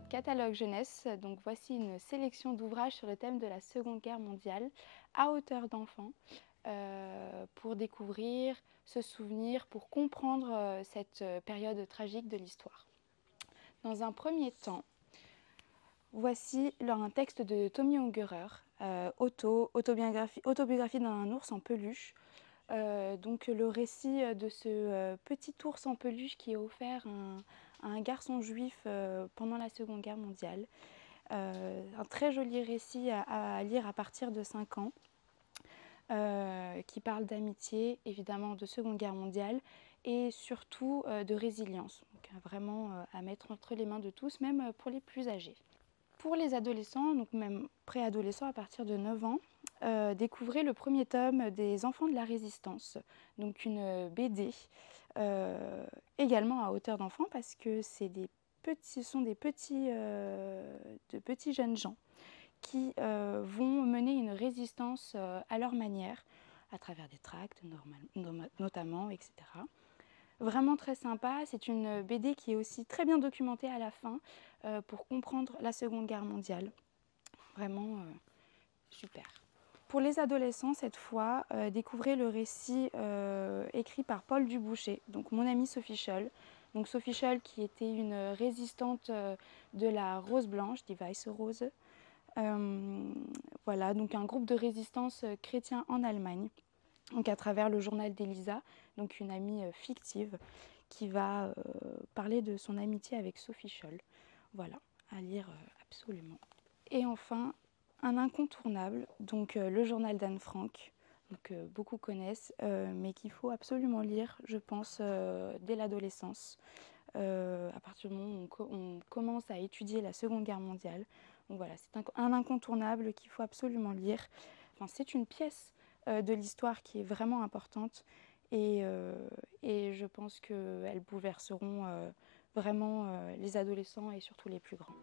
notre catalogue jeunesse. Donc voici une sélection d'ouvrages sur le thème de la Seconde Guerre mondiale à hauteur d'enfant pour découvrir, se souvenir, pour comprendre cette période tragique de l'histoire. Dans un premier temps, voici un texte de Tommy Ungerer, autobiographie d'un ours en peluche. Donc le récit de ce petit ours en peluche qui est offert à un garçon juif pendant la Seconde Guerre mondiale. Un très joli récit à lire à partir de 5 ans, qui parle d'amitié, évidemment de Seconde Guerre mondiale et surtout de résilience. Donc vraiment à mettre entre les mains de tous, même pour les plus âgés. Pour les adolescents, donc même préadolescents à partir de 9 ans, découvrez le premier tome des Enfants de la Résistance, donc une BD également à hauteur d'enfant parce que ce sont des petits jeunes gens qui vont mener une résistance à leur manière, à travers des tracts notamment, etc. Vraiment très sympa, c'est une BD qui est aussi très bien documentée à la fin pour comprendre la Seconde Guerre mondiale. Vraiment super. Pour les adolescents, cette fois, découvrez le récit écrit par Paul Dubouché, donc mon amie Sophie Scholl. Donc Sophie Scholl qui était une résistante de la Rose Blanche, die Weiße Rose. Voilà, donc un groupe de résistance chrétien en Allemagne. Donc à travers le journal d'Elisa, donc une amie fictive qui va parler de son amitié avec Sophie Scholl. Voilà, à lire absolument. Et enfin, un incontournable, donc le journal d'Anne Frank, que beaucoup connaissent, mais qu'il faut absolument lire, je pense, dès l'adolescence, à partir du moment où on commence à étudier la Seconde Guerre mondiale. Donc voilà, c'est un incontournable qu'il faut absolument lire. Enfin, c'est une pièce de l'histoire qui est vraiment importante et je pense qu'elles bouleverseront vraiment les adolescents et surtout les plus grands.